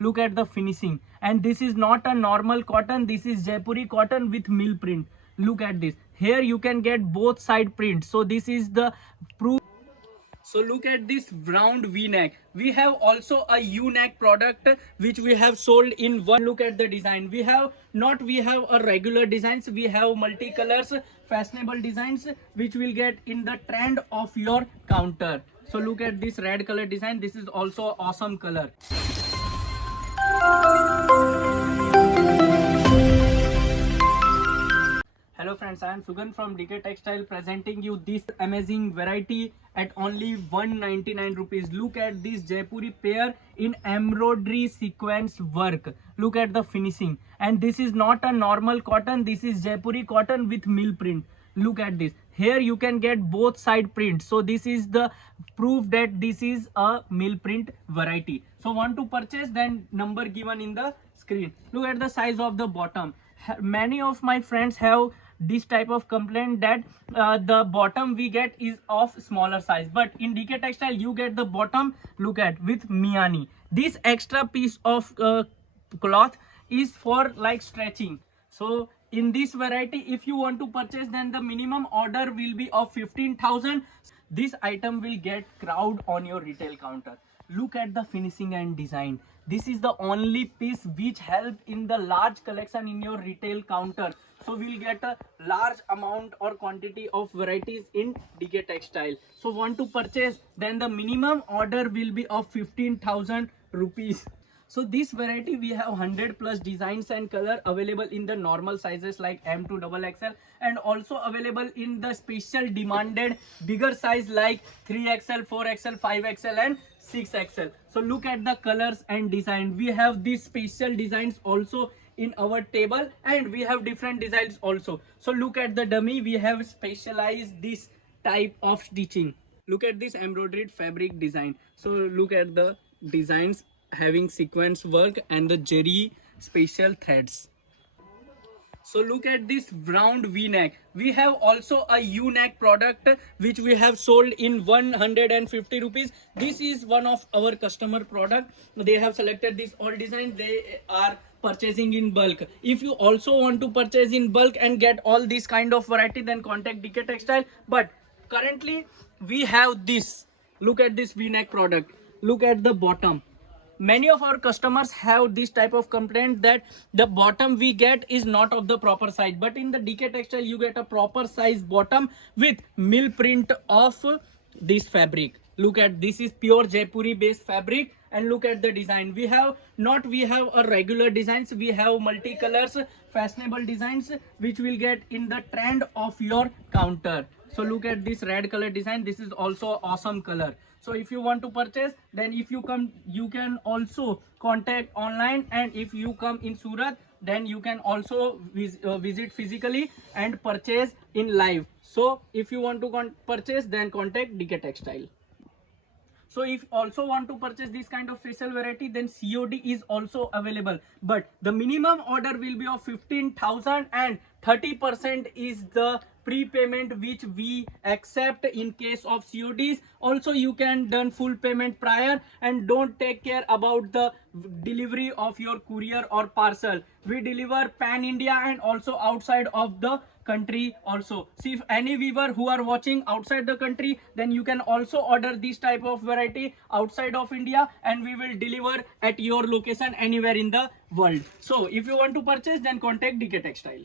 Look at the finishing, and this is not a normal cotton, this is Jaipuri cotton with mill print. Look at this, here you can get both side print, so this is the proof. So look at this round v-neck. We have also a u-neck product which we have sold in one. Look at the design. We have a regular designs, we have multicolors, fashionable designs which will get in the trend of your counter. So look at this red color design, this is also awesome color. Hello friends, I am Sugan from DK Textile presenting you this amazing variety at only 199 rupees. Look at this Jaipuri pair in embroidery sequence work. Look at the finishing, and this is not a normal cotton, this is Jaipuri cotton with mill print. Look at this, here you can get both side print, so this is the proof that this is a mill print variety. So want to purchase, then number given in the screen. Look at the size of the bottom. Many of my friends have this type of complaint that the bottom we get is of smaller size, but in DK Textile you get the bottom, look at, with Miani. This extra piece of cloth is for like stretching. So in this variety, if you want to purchase, then the minimum order will be of 15,000. This item will get crowd on your retail counter. Look at the finishing and design. This is the only piece which help in the large collection in your retail counter. So we'll get a large amount or quantity of varieties in DK Textile. So want to purchase, then the minimum order will be of 15,000 rupees. So this variety we have 100 plus designs and color available in the normal sizes like M to XXL, and also available in the special demanded bigger size like 3XL, 4XL, 5XL and 6XL. So look at the colors and design. We have these special designs also in our table, and we have different designs also. So look at the dummy, we have specialized this type of stitching. Look at this embroidered fabric design. So look at the designs having sequence work and the jerry special threads. So look at this round v-neck. We have also a u-neck product which we have sold in 150 rupees. This is one of our customer product. They have selected this all design, they are purchasing in bulk. If you also want to purchase in bulk and get all this kind of variety, then contact DK Textile. But currently we have this. Look at this v-neck product. Look at the bottom. Many of our customers have this type of complaint that the bottom we get is not of the proper size, but in the DK Textile you get a proper size bottom with mill print of this fabric. Look at this, is pure Jaipuri based fabric, and look at the design. We have a regular designs, we have multicolors, fashionable designs which will get in the trend of your counter. So look at this red color design, this is also awesome color. So if you want to purchase, then if you come, you can also contact online, and if you come in Surat, then you can also visit physically and purchase in live. So if you want to purchase, then contact DK Textile. So if you also want to purchase this kind of facial variety, then COD is also available, but the minimum order will be of 15,000 and 30% is the prepayment which we accept in case of CODs. Also you can done full payment prior, and don't take care about the delivery of your courier or parcel. We deliver pan India and also outside of the country also. See, if any viewer who are watching outside the country, then you can also order this type of variety outside of India, and we will deliver at your location anywhere in the world. So if you want to purchase, then contact DK Textile.